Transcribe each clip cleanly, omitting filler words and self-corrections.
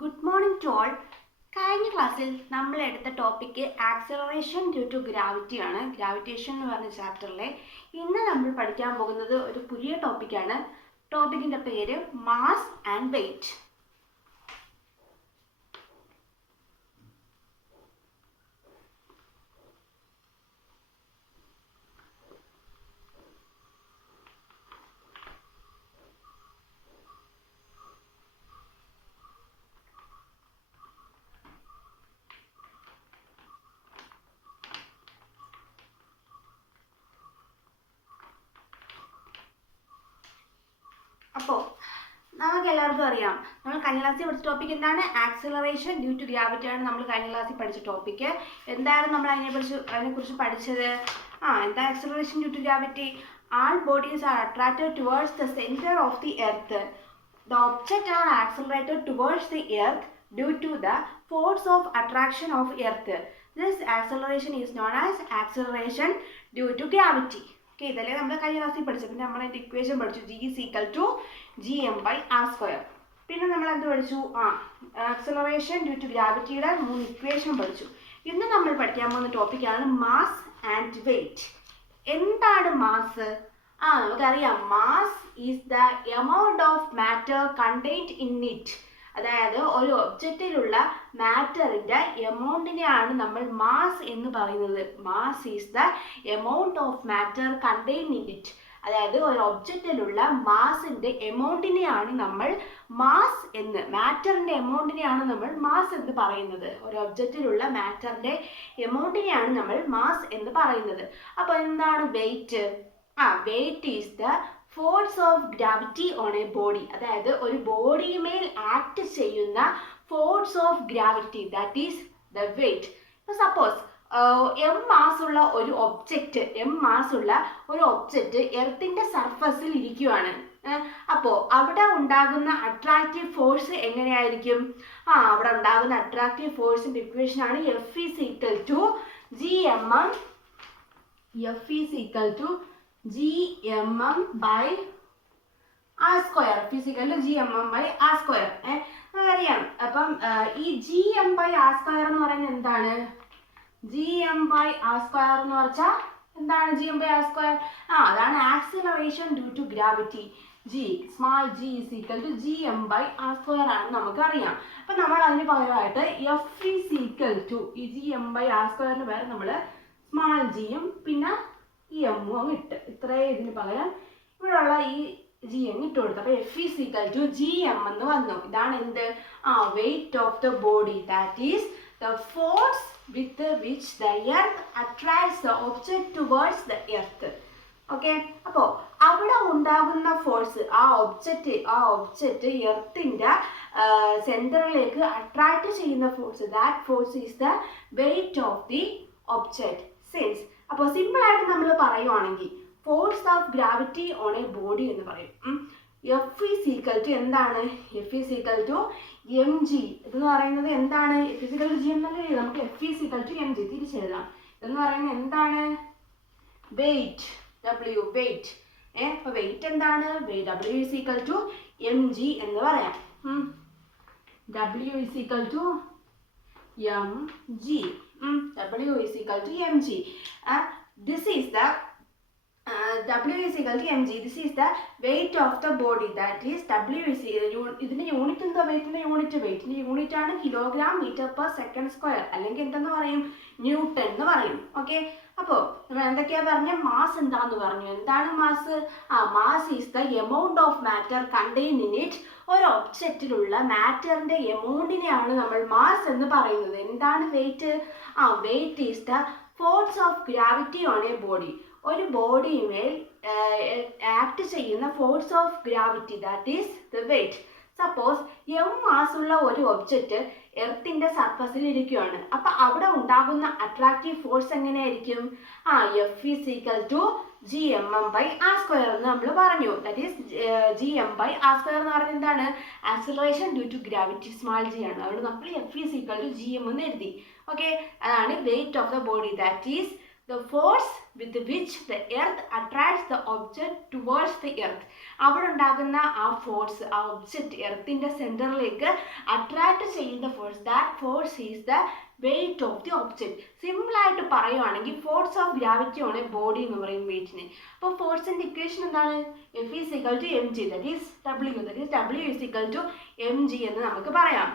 Good morning to all. കഴിഞ്ഞ ക്ലാസ്സിൽ നമ്മൾ എടുത്ത topic acceleration due to gravity ആണ്. ഗ്രാവിറ്റേഷൻ എന്ന് പറഞ്ഞ ചാപ്റ്ററിലെ ഇന്ന് നമ്മൾ പഠിക്കാൻ പോകുന്നത് ഒരു പുതിയ ടോപ്പിക്കാണ്. ടോപ്പിക്കിൻ്റെ പേര് മാസ് ആൻഡ് വെയിറ്റ്. അപ്പോൾ നമുക്ക് എല്ലാവർക്കും അറിയാം, നമ്മൾ കഴിഞ്ഞ ക്ലാസ്സിൽ പഠിച്ച ടോപ്പിക് എന്താണ്? ആക്സിലറേഷൻ ഡ്യൂ ടു ഗ്രാവിറ്റി ആണ് നമ്മൾ കഴിഞ്ഞ ക്ലാസ്സിൽ പഠിച്ച ടോപ്പിക്ക്. എന്തായിരുന്നു നമ്മൾ അതിനെക്കുറിച്ച് പഠിച്ചത്? എന്താ acceleration due to gravity? All bodies are attracted towards the center of the earth. The objects are accelerated towards the earth due to the force of attraction of earth. This acceleration is known as acceleration due to gravity. Okay, ഇതല്ലേ നമ്മൾ കഴിഞ്ഞ ക്ലാസ്സിൽ പഠിച്ചത്. പിന്നെ നമ്മൾ അതിൻ്റെ equation പഠിച്ചു, G=gm/r². പിന്നെ നമ്മൾ എന്ത് പഠിച്ചു? ആക്സലറേഷൻ ഡ്യൂ ടു ഗ്രാവിറ്റിയുടെ 3 ഇക്വേഷൻ പഠിച്ചു. ഇന്ന് നമ്മൾ പഠിക്കാൻ പോകുന്ന ടോപ്പിക്കാണ് മാസ് ആൻഡ് വെയിറ്റ്. എന്താണ് മാസ്? നമുക്കറിയാം, mass is the amount of matter contained in it. അതായത് ഒരു ഒബ്ജക്റ്റിലുള്ള മാറ്ററിൻ്റെ എമൗണ്ടിനെയാണ് നമ്മൾ മാസ് എന്ന് പറയുന്നത്. Mass is the amount of matter contained in it. അതായത് ഒരു ഒബ്ജക്റ്റിലുള്ള മാസിൻ്റെ എമൗണ്ടിനെയാണ് നമ്മൾ മാസ് എന്ന്, മാറ്ററിൻ്റെ എമൗണ്ടിനെയാണ് നമ്മൾ മാസ് എന്ന് പറയുന്നത്. ഒരു ഒബ്ജക്റ്റിലുള്ള മാറ്ററിൻ്റെ എമൗണ്ടിനെയാണ് നമ്മൾ മാസ് എന്ന് പറയുന്നത്. അപ്പോൾ എന്താണ് weight? Weight is the force of gravity on a body. അതായത് ഒരു ബോഡിയുമേൽ ആക്ട് ചെയ്യുന്ന force of gravity, that is the weight. ഇപ്പോൾ സപ്പോസ് എം മാസുള്ള ഒരു ഒബ്ജക്റ്റ് എർത്തിൻ്റെ സർഫസിൽ ഇരിക്കുകയാണ്. അപ്പോൾ അവിടെ ഉണ്ടാകുന്ന അട്രാക്റ്റീവ് ഫോഴ്സ് എങ്ങനെയായിരിക്കും? അവിടെ ഉണ്ടാകുന്ന അട്രാക്റ്റീവ് ഫോഴ്സിൻ്റെ ഇക്വേഷനാണ് F=gmm/r². അറിയാം. അപ്പം ഈ gm/r² എന്ന് പറയുന്നത് എന്താണ്? gm/r² എന്ന് വെച്ചാൽ എന്താണ് gm/r²? അതാണ് acceleration due to gravity. Small g =gm/r² ആണെന്ന് നമുക്കറിയാം. അപ്പം നമ്മൾ അതിന് പകരമായിട്ട് F=, ഈ gm/r²ന് പകരം നമ്മൾ സ്മാൾ ജിയും പിന്നെ ഈ എമ്മും അങ്ങ് ഇട്ട്, ഇത്രയും ഇതിന് പകരം ഇവിടെയുള്ള ഈ ജി അങ്ങ് ഇട്ട് കൊടുത്തു. അപ്പോൾ F=gm എന്ന് വന്നു. ഇതാണ് എന്ത്? Wait of the body, that is the force with which the earth attracts the object towards the earth. Okay, അപ്പോൾ അവിടെ ഉണ്ടാകുന്ന ഫോഴ്സ്, ആ ഒബ്ജക്റ്റ് എർത്തിൻ്റെ സെൻറ്ററിലേക്ക് അട്രാക്ട് ചെയ്യുന്ന force, that force is the weight of the object. Sense. അപ്പോൾ സിമ്പിളായിട്ട് നമ്മൾ പറയുവാണെങ്കിൽ force of gravity on a body എന്ന് പറയും. F= എന്താണ്? F=mg. ഇതെന്ന് പറയുന്നത് എന്താണ്? F=g എന്നല്ലേ നമുക്ക് F=mg തിരിച്ചെഴുതാം. ഇതെന്ന് പറയുന്നത് എന്താണ്? Weight, wait. അപ്പോൾ വെയിറ്റ് എന്താണ്? W=mg എന്ന് പറയാം. W=mg. W=mg. This is the W=mg. This is the weight of the body. That is ഇതിന്റെ യൂണിറ്റ് എന്താ? വെയിറ്റിന്റെ യൂണിറ്റ് ആണ് kg/m/s², അല്ലെങ്കിൽ എന്തെന്ന് പറയും? ന്യൂട്ടൺ എന്ന് പറയും. ഓക്കെ, അപ്പോൾ നമ്മൾ എന്തൊക്കെയാ പറഞ്ഞ? മാസ് എന്താന്ന് പറഞ്ഞു. എന്താണ് mass? Mass is the amount of matter contained in it. ഒരു ഒബ്ജക്റ്റിലുള്ള മാറ്ററിന്റെ എമൗണ്ടിനെയാണ് നമ്മൾ മാസ് എന്ന് പറയുന്നത്. എന്താണ് weight? Weight is the force of gravity on a body. ഒരു ബോഡിയുമേൽ ആക്ട് ചെയ്യുന്ന force of gravity, that is the weight. Suppose M മാസുള്ള ഒരു ഒബ്ജക്റ്റ് എർത്തിൻ്റെ സർഫസിൽ ഇരിക്കുകയാണ്. അപ്പം അവിടെ ഉണ്ടാകുന്ന അട്രാക്റ്റീവ് ഫോഴ്സ് എങ്ങനെയായിരിക്കും? F=gmm/r² എന്ന് നമ്മൾ പറഞ്ഞു. ദാറ്റ് ഈസ് gm/r² എന്ന് പറയുന്നത് എന്താണ്? Acceleration due to gravity, small g ആണ്. അതുകൊണ്ട് നമ്മൾ F=gm എന്ന് എഴുതി. ഓക്കെ, അതാണ് weight of the body, that is the force with which the earth attracts the object towards the earth. അവിടെ ഉണ്ടാകുന്ന ആ ഫോഴ്സ്, ആ ഒബ്ജക്റ്റ് എർത്തിൻ്റെ സെൻറ്ററിലേക്ക് അട്രാക്ട് ചെയ്യുന്ന force, that force is the weight of the object. സിമ്പിളായിട്ട് പറയുവാണെങ്കിൽ force of gravity ആണ് body എന്ന് പറയും വെയിറ്റിന്. അപ്പോൾ ഫോഴ്സിൻ്റെ ഇക്വേഷൻ എന്താണ്? F is equal to mg, that is W, that is W is equal to mg എന്ന് നമുക്ക് പറയാം.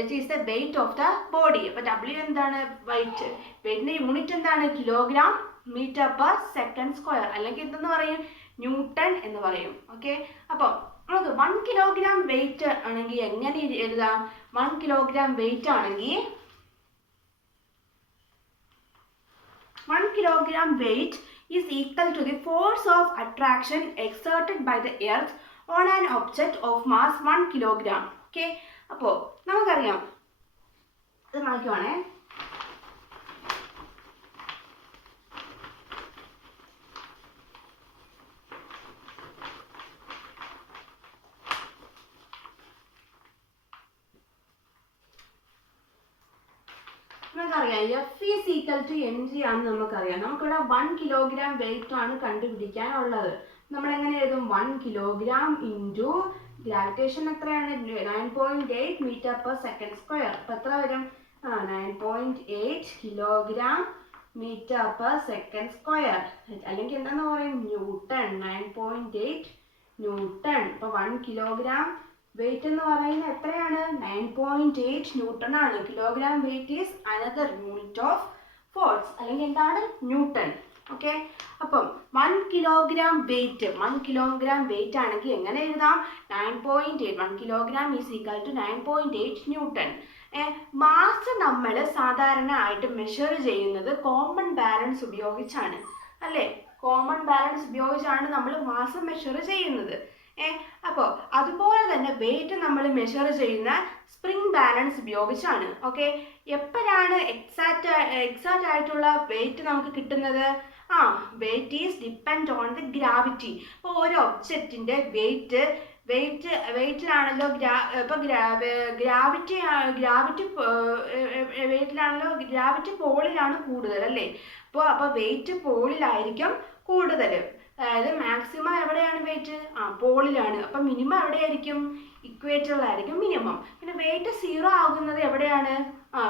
It is the weight of the body. അപ്പോൾ W എന്താണ്? വെയിറ്റ്. വെയിറ്റിൻ്റെ യൂണിറ്റ് എന്താണ്? Kilogram metre per second square, അല്ലെങ്കിൽ എന്തെന്ന് പറയും? ന്യൂട്ടൺ എന്ന് പറയും. ഓക്കെ, അപ്പോൾ നമുക്ക് 1 കിലോഗ്രാം വെയിറ്റ് ആണെങ്കിൽ എങ്ങനെ എഴുതാം? 1 കിലോഗ്രാം വെയിറ്റ് ആണെങ്കിൽ 1 kilogram weight is equal to the force of attraction exerted by the earth on an object of mass 1 kilogram. Okay, അപ്പോൾ നമുക്കറിയാം, ഇത് നോക്കുവാണേ. നമുക്കറിയാം F is equal to mg ആണെന്ന് നമുക്കറിയാം. നമുക്കിവിടെ 1 കിലോഗ്രാം വെയിറ്റ് ആണ് കണ്ടുപിടിക്കാനുള്ളത്. നമ്മളെങ്ങനെ എഴുതും? 1 കിലോഗ്രാം ഇൻറ്റു ഗ്രാവിറ്റേഷൻ എത്രയാണ്? 9.8 മീറ്റർ പെർ സെക്കൻഡ് സ്ക്വയർ. അപ്പോൾ എത്ര വരും? 9.8 kilogram metre per second square, അല്ലെങ്കിൽ എന്താണെന്ന് പറയും? ന്യൂട്ടൺ. 9.8 ന്യൂട്ടൺ. ഇപ്പോൾ 1 കിലോഗ്രാം വെയിറ്റ് എന്ന് പറയുന്നത് എത്രയാണ്? 9.8 ന്യൂട്ടൺ ആണ്. Kilogram weight is another unit of force, അല്ലെങ്കിൽ എന്താണ്? ന്യൂട്ടൺ. ഓക്കെ, അപ്പം 1 കിലോഗ്രാം വെയിറ്റ്, 1 കിലോഗ്രാം വെയിറ്റ് ആണെങ്കിൽ എങ്ങനെ എഴുതാം? 9.8, 1 kilogram is equal to 9.8 newton. Mass നമ്മൾ സാധാരണ ആയിട്ട് മെഷർ ചെയ്യുന്നത് കോമൺ ബാലൻസ് ഉപയോഗിച്ചാണ്, അല്ലേ? കോമൺ ബാലൻസ് ഉപയോഗിച്ചാണ് നമ്മൾ മാസ് മെഷർ ചെയ്യുന്നത്. അപ്പോൾ അതുപോലെ തന്നെ വെയിറ്റ് നമ്മൾ മെഷർ ചെയ്യുന്ന സ്പ്രിംഗ് ബാലൻസ് ഉപയോഗിച്ചാണ്. ഓക്കെ, എപ്പോഴാണ് എക്സാക്റ്റ് ആയിട്ടുള്ള വെയിറ്റ് നമുക്ക് കിട്ടുന്നത്? Wait is depend on the gravity. അപ്പോൾ ഒരു ഒബ്ജക്റ്റിൻ്റെ വെയിറ്റിലാണല്ലോ ഇപ്പം ഗ്രാവിറ്റി വെയിറ്റിലാണല്ലോ, ഗ്രാവിറ്റി പോളിലാണ് കൂടുതൽ, അല്ലേ? അപ്പോൾ വെയിറ്റ് പോളിലായിരിക്കും കൂടുതൽ. അതായത് മാക്സിമം എവിടെയാണ് വെയിറ്റ്? പോളിലാണ്. അപ്പം മിനിമം എവിടെയായിരിക്കും? ഇക്വേറ്ററിലായിരിക്കും മിനിമം. പിന്നെ വെയിറ്റ് 0 ആകുന്നത് എവിടെയാണ്?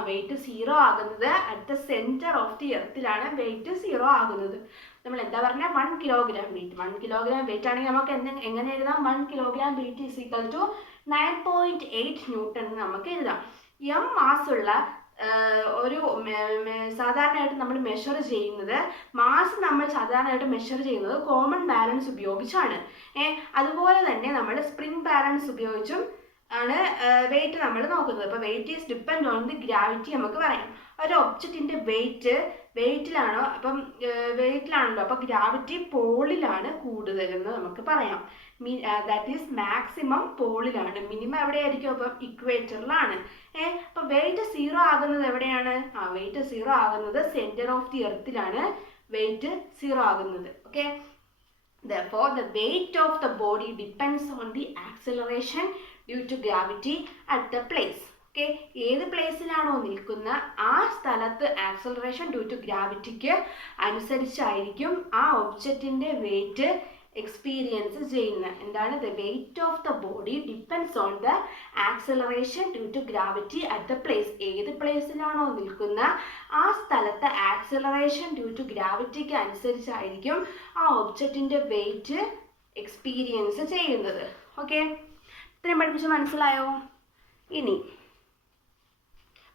വെയിറ്റ് 0 ആകുന്നത് at the centre of the എർത്തിലാണ് വെയിറ്റ് 0 ആകുന്നത്. നമ്മൾ എന്താ പറഞ്ഞാൽ? 1 കിലോഗ്രാം വെയിറ്റ്. 1 കിലോഗ്രാം വെയിറ്റ് ആണെങ്കിൽ നമുക്ക് എങ്ങനെ എഴുതാം? 1 kilogram weight is equal to 9.8 newton എന്ന് നമുക്ക് എഴുതാം. എം മാസുള്ള ഒരു സാധാരണയായിട്ട് നമ്മൾ മെഷർ ചെയ്യുന്നത്, മാസ് നമ്മൾ സാധാരണയായിട്ട് മെഷർ ചെയ്യുന്നത് കോമൺ ബാലൻസ് ഉപയോഗിച്ചാണ്. അതുപോലെ തന്നെ നമ്മൾ സ്പ്രിംഗ് ബാലൻസ് ഉപയോഗിച്ചും ആണ് വെയിറ്റ് നമ്മൾ നോക്കുന്നത്. അപ്പോൾ weight is depend on the gravity നമുക്ക് പറയാം. ഒരു ഒബ്ജക്റ്റിൻ്റെ വെയിറ്റിലാണോ? അപ്പം വെയിറ്റിലാണല്ലോ, അപ്പോൾ ഗ്രാവിറ്റി പോളിലാണ് കൂടുതലെന്ന് നമുക്ക് പറയാം. ദാറ്റ് ഈസ് മാക്സിമം പോളിലാണ്, മിനിമം എവിടെയായിരിക്കും? അപ്പം ഇക്വേറ്ററിലാണ്. അപ്പം വെയിറ്റ് 0 ആകുന്നത് എവിടെയാണ്? വെയിറ്റ് 0 ആകുന്നത് സെൻറ്റർ ഓഫ് ദി എർത്തിലാണ് വെയിറ്റ് 0 ആകുന്നത്. Okay, therefore the weight of the body depends on the acceleration due to gravity at the place. Okay, ഏത് പ്ലേസിലാണോ നിൽക്കുന്ന ആ സ്ഥലത്ത് ആക്സലറേഷൻ ഡ്യൂ ടു ഗ്രാവിറ്റിക്ക് അനുസരിച്ചായിരിക്കും ആ ഒബ്ജക്റ്റിൻ്റെ വെയിറ്റ് എക്സ്പീരിയൻസ് ചെയ്യുന്നത്. എന്താണ്? The weight of the body depends on the acceleration due to gravity at the place. ഏത് പ്ലേസിലാണോ നിൽക്കുന്ന ആ സ്ഥലത്ത് ആക്സലറേഷൻ ഡ്യൂ ടു ഗ്രാവിറ്റിക്ക് അനുസരിച്ചായിരിക്കും ആ ഒബ്ജക്റ്റിൻ്റെ വെയിറ്റ് എക്സ്പീരിയൻസ് ചെയ്യുന്നത്. ഓക്കെ, ഇത്രയും പഠിപ്പിച്ച് മനസ്സിലായോ? ഇനി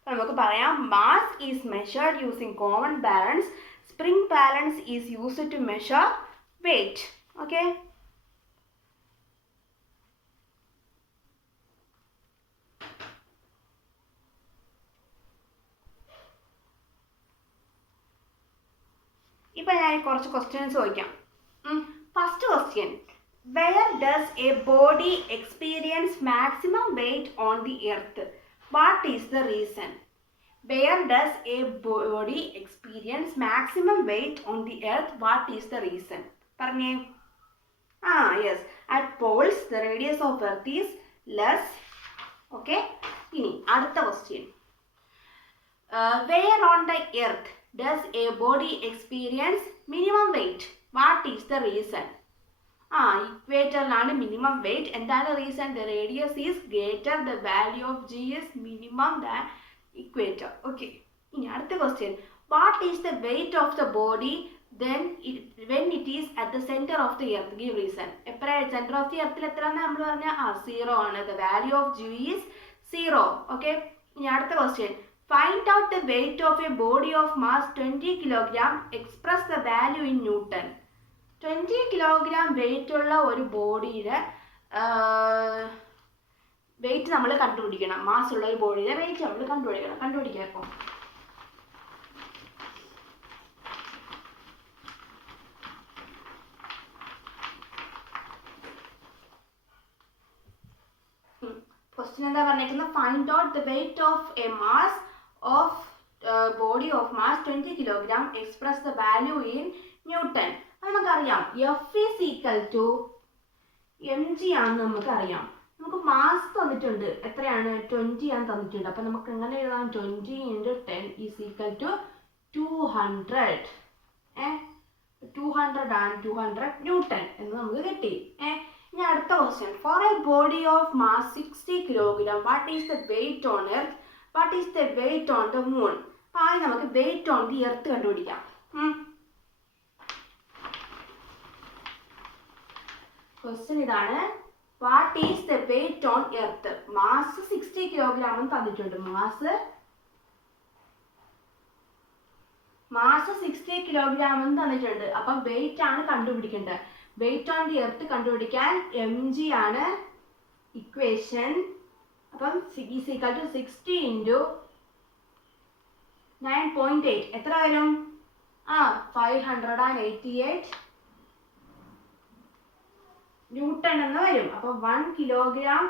നമുക്ക് പറയാം, mass is measured using common balance, spring balance is used to measure weight. Okay, ഇപ്പം ഞാൻ കുറച്ച് ക്വസ്റ്റ്യൻസ് ചോദിക്കാം. First question, where does a body experience maximum weight on the earth? What is the reason? Where does a body experience maximum weight on the earth? What is the reason? പറഞ്ഞേ. Yes, at poles the radius of earth is less. Okay, ഇനി അടുത്ത question, where on the earth does a body experience minimum weight? What is the reason? ഇക്വേറ്ററിലാണ് minimum weight. എന്താണ് reason? The radius is greater, the value of G is minimum than equator. Okay, ഇനി അടുത്ത question. What is the weight of the body then when it is at the center of the earth? Give reason. എപ്പോഴാണ് centre of the എർത്തിൽ എത്രയാണെന്ന് നമ്മൾ പറഞ്ഞാൽ 0 ആണ്. The value of G is 0. Okay, ഇനി അടുത്ത question. Find out the weight of A body of mass 20 kilogram. Express the value in newton. 20 kilogram wait ഉള്ള ഒരു ബോഡിയുടെ വെയിറ്റ് നമ്മൾ കണ്ടുപിടിക്കണം. മാസ് ഉള്ള ഒരു ബോഡിയുടെ വെയിറ്റ് നമ്മൾ കണ്ടുപിടിക്കാം. ഇപ്പോൾ ക്വസ്റ്റ്യൻ എന്താ പറഞ്ഞിരിക്കുന്നത്? Find out the weight of a mass of body of mass 20 kilogram. Express the value in newton. അത് നമുക്കറിയാം, F is equal to M G ആണെന്ന് നമുക്കറിയാം. നമുക്ക് മാസ് തന്നിട്ടുണ്ട്, എത്രയാണ്? 20 ആണ് തന്നിട്ടുണ്ട്. അപ്പം നമുക്ക് എങ്ങനെ എഴുതാം? 20 × 10 ഈസ് ഈക്വൽ ടു 200. 200 ആണ് 200 ന്യൂട്ടൺ എന്ന് നമുക്ക് കിട്ടി. ഇനി അടുത്ത question. For a body of mass 60 kilogram, what is the weight on earth? What is the weight on the moon? അപ്പോൾ ആദ്യം നമുക്ക് വെയിറ്റ് ഓൺ ദി എർത്ത് കണ്ടുപിടിക്കാം. ക്വസ്റ്റ്യൻ ഇതാണ്. What is the weight on earth? Mass 60 kilogram എന്ന് തന്നിട്ടുണ്ട്. Mass 60 kilogram എന്ന് തന്നിട്ടുണ്ട്. അപ്പം വെയിറ്റ് ആണ് കണ്ടുപിടിക്കേണ്ടത്. വെയിറ്റ് ഓൺ ദി എർത്ത് കണ്ടുപിടിക്കാൻ എം ജി ആണ് ഇക്വേഷൻ. അപ്പം ഈസ് ഈക്വൽ ടു 60 × 9.8 എത്ര വരും? 588 ന്യൂട്ടൺ എന്ന് വരും. അപ്പോൾ 1 കിലോഗ്രാം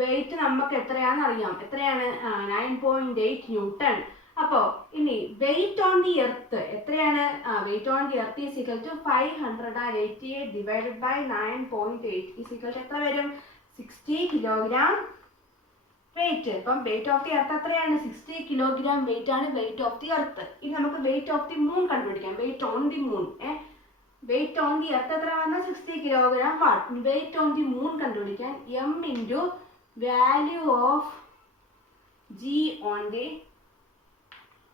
വെയിറ്റ് നമുക്ക് എത്രയാണെന്ന് അറിയാം. എത്രയാണ്? 9.8 ന്യൂട്ടൺ. അപ്പോൾ ഇനി വെയിറ്റ് ഓൺ ദി എർത്ത് എത്രയാണ്? Weight on the earth is equal to 588 divided by 9.8 is equal to എത്ര വരും? 60 കിലോഗ്രാം വെയിറ്റ്. അപ്പം വെയിറ്റ് ഓഫ് ദി എർത്ത് എത്രയാണ്? 60 കിലോഗ്രാം വെയിറ്റ് ആണ് വെയിറ്റ് ഓഫ് ദി എർത്ത്. ഇനി നമുക്ക് വെയിറ്റ് ഓഫ് ദി മൂൺ കണ്ടുപിടിക്കാം. Weight on the moon. Weight on the earth എത്ര വന്നാൽ 60 kilogram. Weight on the moon കണ്ടുപിടിക്കാൻ M into value of G on the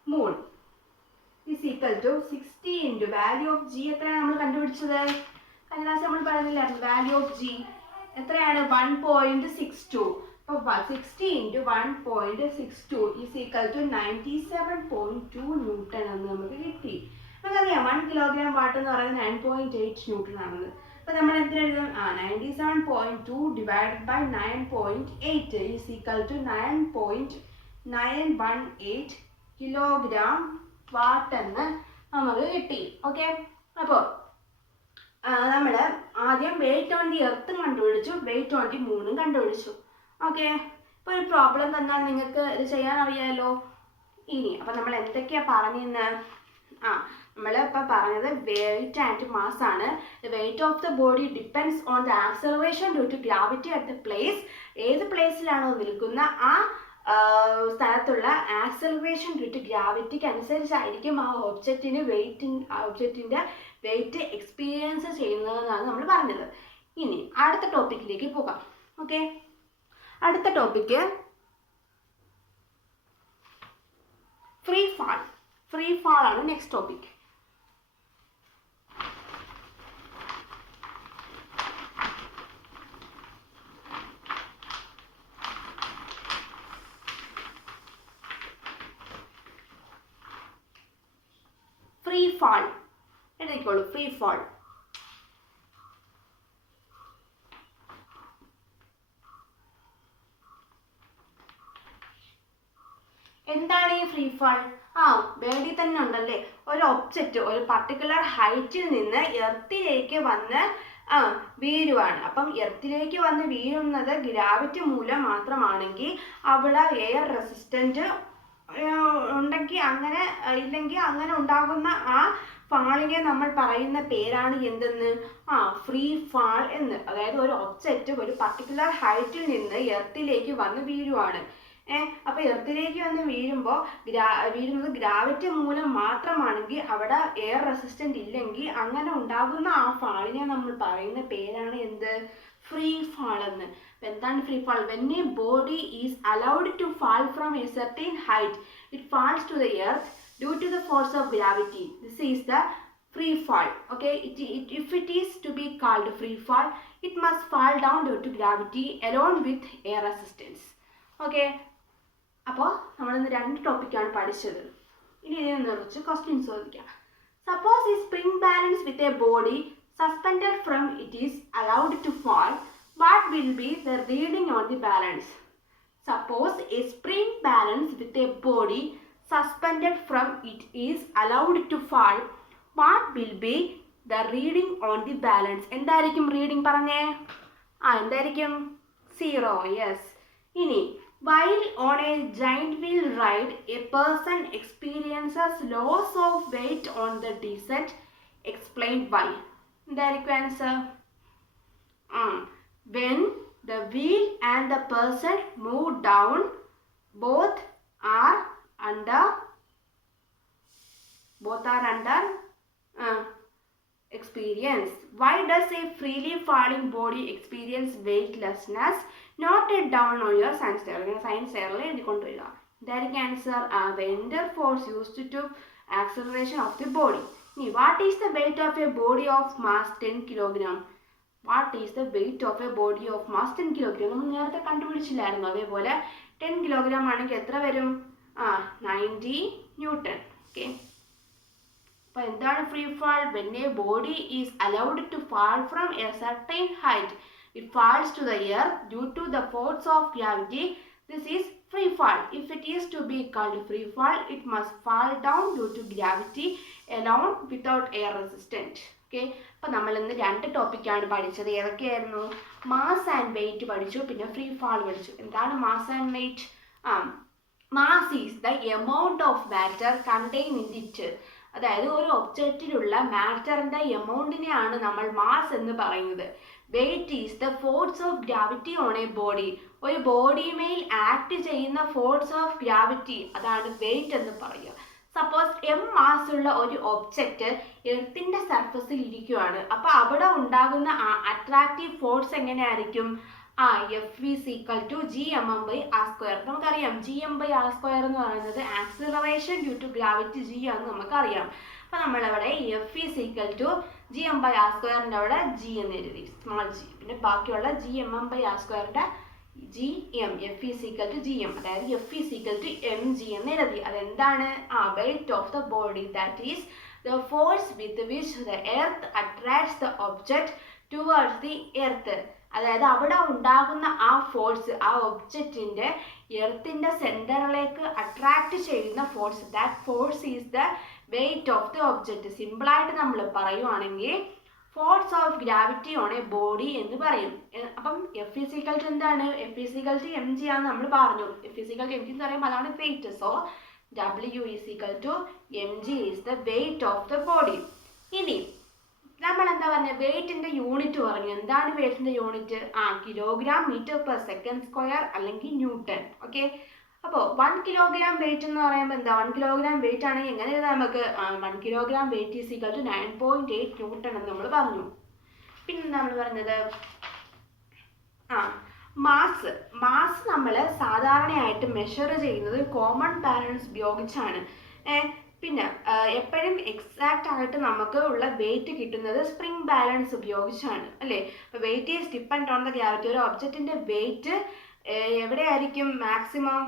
moon is equal to 60 × value of G എത്രയാണ് നമ്മൾ കണ്ടുപിടിച്ചത്? കഴിഞ്ഞ class നമ്മൾ പറയുന്നില്ലായിരുന്നു value of G എത്രയാണ്? 1.62. അപ്പോൾ 60 × 1.62 ഈസ് ഈക്വൽ ടു 97.2 ന്യൂട്ടൺ എന്ന് നമുക്ക് കിട്ടി. നമുക്കറിയാം 1 കിലോഗ്രാം വാട്ട് എന്ന് പറയുന്നത് 9.8 ന്യൂട്ടൺ ആണെന്ന്. അപ്പോൾ നമ്മൾ എത്ര എഴുതും? 97.2 divided by 9.8 is equal to 9.918 kilogram watt എന്ന് നമുക്ക് കിട്ടി. ഓക്കെ, അപ്പോൾ നമ്മൾ ആദ്യം വെയിറ്റ് ഓൺ ദി എർത്തും കണ്ടുപിടിച്ചു, വെയിറ്റ് ഓൺ ദി മൂണും കണ്ടുപിടിച്ചു. ഓക്കെ, ഇപ്പോൾ ഒരു പ്രോബ്ലം തന്നാൽ നിങ്ങൾക്ക് ഇത് ചെയ്യാൻ അറിയാമല്ലോ. ഇനി അപ്പോൾ നമ്മൾ എന്തൊക്കെയാണ് പറഞ്ഞിരുന്ന്? നമ്മളിപ്പോൾ പറഞ്ഞത് വെയിറ്റ് ആൻഡ് മാസ് ആണ്. The weight of the body depends on the acceleration due to gravity at the place. ഏത് പ്ലേസിലാണോ നിൽക്കുന്ന ആ സ്ഥലത്തുള്ള ആക്സലറേഷൻ ഡ്യൂ ടു ഗ്രാവിറ്റിക്ക് അനുസരിച്ചായിരിക്കും ആ ഒബ്ജക്റ്റിൻ്റെ വെയിറ്റ് എക്സ്പീരിയൻസ് ചെയ്യുന്നതെന്നാണ് നമ്മൾ പറഞ്ഞത്. ഇനി അടുത്ത ടോപ്പിക്കിലേക്ക് പോകാം. ഓക്കെ, അടുത്ത ടോപ്പിക്ക് ഫ്രീ ഫാൾ ആണ് നെക്സ്റ്റ് ടോപ്പിക്. ഫ്രീ ഫാൾ എഴുതിക്കോളൂ. ഫ്രീ ഫാൾ എന്താണ് ഈ ഫ്രീ ഫാൾ? വേണ്ടി തന്നെ ഉണ്ടല്ലേ. ഒരു ഒബ്ജക്റ്റ് ഒരു പർട്ടിക്കുലർ ഹൈറ്റിൽ നിന്ന് എർത്തിലേക്ക് വന്ന് വീഴുവാണ്. അപ്പം എർത്തിലേക്ക് വന്ന് വീഴുന്നത് ഗ്രാവിറ്റി മൂലം മാത്രമാണെങ്കിൽ അവിടെ എയർ റെസിസ്റ്റൻറ്റ് ഉണ്ടെങ്കിൽ അങ്ങനെ ഇല്ലെങ്കിൽ അങ്ങനെ ഉണ്ടാകുന്ന ആ ഫാളിനെ നമ്മൾ പറയുന്ന പേരാണ് എന്തെന്ന്? ഫ്രീ ഫാൾ എന്ന്. അതായത് ഒരു ഒബ്ജക്റ്റ് ഒരു പർട്ടിക്കുലർ ഹൈറ്റിൽ നിന്ന് എർത്തിലേക്ക് വന്ന് വീഴുവാണ്. അപ്പോൾ എർത്തിലേക്ക് വന്ന് വീഴുന്നത് ഗ്രാവിറ്റി മൂലം മാത്രമാണെങ്കിൽ അവിടെ എയർ റെസിസ്റ്റൻ്റ് ഇല്ലെങ്കിൽ അങ്ങനെ ഉണ്ടാകുന്ന ആ ഫാളിനെ നമ്മൾ പറയുന്ന പേരാണ് എന്ത്? ഫ്രീ ഫാൾ എന്ന്. എന്താണ് free fall? When a body is allowed to fall from a certain height it falls to the earth due to the force of gravity. This is the free fall. Okay, if it is to be called free fall, it must fall down due to gravity along with air resistance. Okay, അപ്പോൾ നമ്മളിന്ന് 2 ടോപ്പിക്കാണ് പഠിച്ചത്. ഇനി ഇതിനെ കുറിച്ച് questions ചോദിക്കാം. Suppose a spring balance with a body suspended from it is allowed to fall. What will be the reading on the balance? Suppose a spring balance with a body suspended from it is allowed to fall. What will be the reading on the balance? എന്തായിരിക്കും reading പറഞ്ഞേ? എന്തായിരിക്കും? 0. Yes. ഇനി while on a giant wheel ride a person experiences loss of weight on the descent. Explain why. എന്തായിരിക്കും answer? When the wheel and the person move down, both are under experience. Why does a freely falling body experience weightlessness? Not a down on your science error എഴുതിക്കൊണ്ടുവരിക. ഇതായിരിക്കും answer. The inner force used to acceleration of the body. What is the weight of a body of mass 10 kg? What is the weight of a body of mass 10 kg? നമ്മൾ നേരത്തെ കണ്ടുപിടിച്ചില്ലായിരുന്നു. അതേപോലെ 10 kg ആണെങ്കിൽ എത്ര വരും? 90 Newton. Okay. അപ്പോൾ എന്താണ് free fall? When a body is allowed to fall from a certain height it falls to the earth due to the force of gravity. This is free fall. If it is to be called free fall it must fall down due to gravity alone without air resistant. Okay, അപ്പോൾ നമ്മൾ ഇന്ന് 2 ടോപ്പിക്കാണ് പഠിച്ചത്. ഏതൊക്കെയായിരുന്നു? Mass and wait പഠിച്ചു, പിന്നെ free fall പഠിച്ചു. എന്താണ് mass and weight? Mass is the amount of matter contained in it. അതായത് ഒരു ഒബ്ജക്റ്റിലുള്ള മാറ്ററിൻ്റെ എമൗണ്ടിനെയാണ് നമ്മൾ മാസ് എന്ന് പറയുന്നത്. Wait is the force of gravity on a body. ഒരു ബോഡിമേൽ ആക്ട് ചെയ്യുന്ന ഫോഴ്സ് ഓഫ് ഗ്രാവിറ്റി, അതാണ് വെയിറ്റ് എന്ന് പറയുക. സപ്പോസ് m മാസ് ഉള്ള ഒരു ഒബ്ജക്റ്റ് എർത്തിൻ്റെ സർഫസിൽ ഇരിക്കുകയാണ്. അപ്പോൾ അവിടെ ഉണ്ടാകുന്ന അട്രാക്റ്റീവ് ഫോഴ്സ് എങ്ങനെയായിരിക്കും? F is equal to gm/r². നമുക്കറിയാം gm/r² എന്ന് പറയുന്നത് acceleration due to gravity g ആണെന്ന് നമുക്കറിയാം. അപ്പോൾ നമ്മളവിടെ F is equal to gm/r²ൻ്റെ അവിടെ g എന്ന് എഴുതി, സ്മോൾ g. പിന്നെ ബാക്കിയുള്ള gm/r²ൻ്റെ gm, F is equal to gm, അതായത് F is equal to mg എന്ന് എഴുതി. അതെന്താണ്? Wait of the body, that is the force with which the earth attracts the object towards the earth. അതായത് അവിടെ ഉണ്ടാകുന്ന ആ ഫോഴ്സ് ആ ഒബ്ജക്റ്റിൻ്റെ എർത്തിൻ്റെ സെൻറ്ററിലേക്ക് അട്രാക്റ്റ് ചെയ്യുന്ന force, that force is the weight of the object. സിമ്പിളായിട്ട് നമ്മൾ പറയുവാണെങ്കിൽ force of gravity on a body എന്ന് പറയും. അപ്പം F is equal to എന്താണ്? F is equal to mg ആണെന്ന് നമ്മൾ പറഞ്ഞു. F is equal to mg എന്ന് പറയുമ്പോൾ അതാണ് weight. So W is equal to mg is the weight of the body. ഇനി നമ്മൾ എന്താ പറഞ്ഞത്? വെയിറ്റിൻ്റെ യൂണിറ്റ് പറഞ്ഞു. എന്താണ് വെയിറ്റിൻ്റെ unit? Kilogram metre per second square അല്ലെങ്കിൽ ന്യൂട്ടൺ. ഓക്കെ, അപ്പോൾ 1 കിലോഗ്രാം വെയിറ്റ് എന്ന് പറയുമ്പോൾ എന്താ? 1 കിലോഗ്രാം വെയിറ്റ് ആണെങ്കിൽ എങ്ങനെ എഴുതാം നമുക്ക്? 1 kilogram weight is equal to 9.8 newton എന്ന് നമ്മൾ പറഞ്ഞു. പിന്നെ നമ്മൾ പറഞ്ഞത് മാസ് നമ്മൾ സാധാരണയായിട്ട് മെഷർ ചെയ്യുന്നത് കോമൺ ബാലൻസ് ഉപയോഗിച്ചാണ്. പിന്നെ എപ്പോഴും എക്സാക്റ്റ് ആയിട്ട് നമുക്ക് ഉള്ള വെയിറ്റ് കിട്ടുന്നത് സ്പ്രിംഗ് ബാലൻസ് ഉപയോഗിച്ചാണ്, അല്ലേ? അപ്പോൾ weight is depend on the gravity. ഒരു ഒബ്ജക്റ്റിൻ്റെ വെയിറ്റ് എവിടെയായിരിക്കും മാക്സിമം?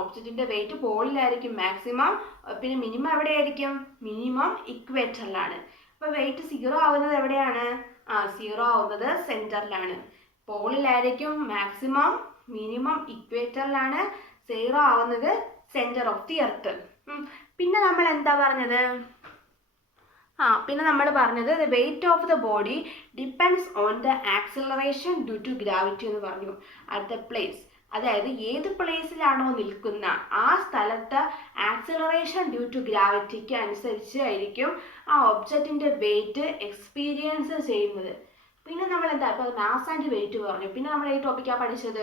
ഒബ്ജക്റ്റിൻ്റെ വെയിറ്റ് പോളിലായിരിക്കും മാക്സിമം. പിന്നെ മിനിമം എവിടെയായിരിക്കും? മിനിമം ഇക്വേറ്ററിലാണ്. അപ്പോൾ വെയിറ്റ് 0 ആവുന്നത് എവിടെയാണ്? 0 ആവുന്നത് സെൻറ്ററിലാണ്. പോളിലായിരിക്കും മാക്സിമം, മിനിമം ഇക്വേറ്ററിലാണ്. 0 ആവുന്നത് സെൻറ്റർ ഓഫ് ദി എർത്ത്. പിന്നെ നമ്മൾ എന്താ പറഞ്ഞത്? പിന്നെ നമ്മൾ പറഞ്ഞത് the weight of the body depends on the acceleration due to gravity എന്ന് പറഞ്ഞു. അറ്റ് ദ പ്ലേസ്, അതായത് ഏത് പ്ലേസിലാണോ നിൽക്കുന്ന ആ സ്ഥലത്ത് ആക്സിലറേഷൻ ഡ്യൂ ടു ഗ്രാവിറ്റിക്ക് അനുസരിച്ച് ആയിരിക്കും ആ ഒബ്ജക്റ്റിൻ്റെ വെയിറ്റ് എക്സ്പീരിയൻസ് ചെയ്യുന്നത്. പിന്നെ നമ്മൾ എന്താ ഇപ്പോൾ മാസ് ആൻഡ് വെയിറ്റ് പറഞ്ഞു. പിന്നെ നമ്മൾ ഈ ടോപ്പിക്കാണ് പഠിച്ചത്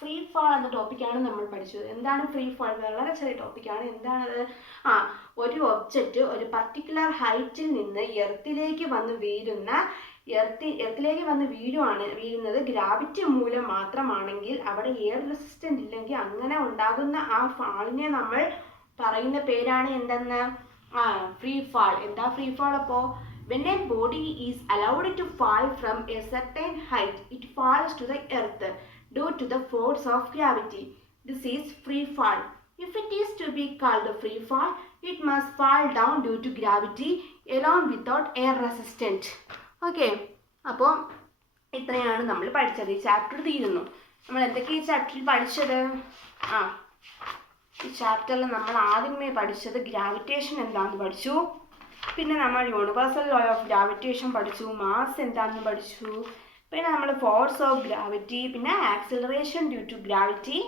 ഫ്രീ ഫാൾ എന്ന ടോപ്പിക്കാണ് നമ്മൾ പഠിച്ചത്. എന്താണ് ഫ്രീ ഫാൾ? വളരെ ചെറിയ ടോപ്പിക്കാണ്. എന്താണത്? ഒരു ഒബ്ജക്റ്റ് ഒരു പർട്ടിക്കുലർ ഹൈറ്റിൽ നിന്ന് എർത്തിലേക്ക് വന്ന് വീഴുന്നത് ഗ്രാവിറ്റി മൂലം മാത്രമാണെങ്കിൽ, അവിടെ എയർ റെസിസ്റ്റൻ്റ് ഇല്ലെങ്കിൽ അങ്ങനെ ഉണ്ടാകുന്ന ആ ഫാളിനെ നമ്മൾ പറയുന്ന പേരാണ് എന്തെന്ന്? Free fall. എന്താ ഫ്രീ ഫാൾ? അപ്പോൾ when a body is allowed to fall from a certain height, it falls to the earth due to the force of gravity. This is free fall. If it is to be called free fall, it must fall down due to gravity alone without air resistance. Okay. അപ്പോൾ ഇത്രയാണ് നമ്മൾ പഠിച്ചത്. ഈ chapter തീരുന്നു. നമ്മൾ എന്തൊക്കെ ഈ ചാപ്റ്ററിൽ പഠിച്ചത്? ഈ ചാപ്റ്ററിൽ നമ്മൾ ആദ്യമേ പഠിച്ചത് ഗ്രാവിറ്റേഷൻ എന്താണെന്ന് പഠിച്ചു. പിന്നെ നമ്മൾ യൂണിവേഴ്സൽ ലോ ഓഫ് ഗ്രാവിറ്റേഷൻ പഠിച്ചു. മാസ് എന്താണെന്ന് പഠിച്ചു. പിന്നെ നമ്മൾ ഫോഴ്സ് ഓഫ് ഗ്രാവിറ്റി, പിന്നെ ആക്സിലറേഷൻ ഡ്യൂ ടു ഗ്രാവിറ്റി,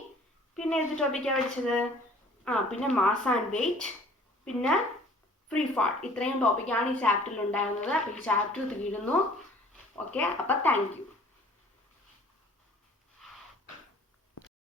പിന്നെ ഏത് ടോപ്പിക്കാണ് പഠിച്ചത്? പിന്നെ മാസ് ആൻഡ് വെയിറ്റ്, പിന്നെ ഫ്രീ ഫാൾ. ഇത്രയും ടോപ്പിക്കാണ് ഈ ചാപ്റ്ററിൽ ഉണ്ടായിരുന്നത്. അപ്പോൾ ഈ ചാപ്റ്റർ തീരുന്നു. ഓക്കെ, അപ്പോൾ താങ്ക് യു.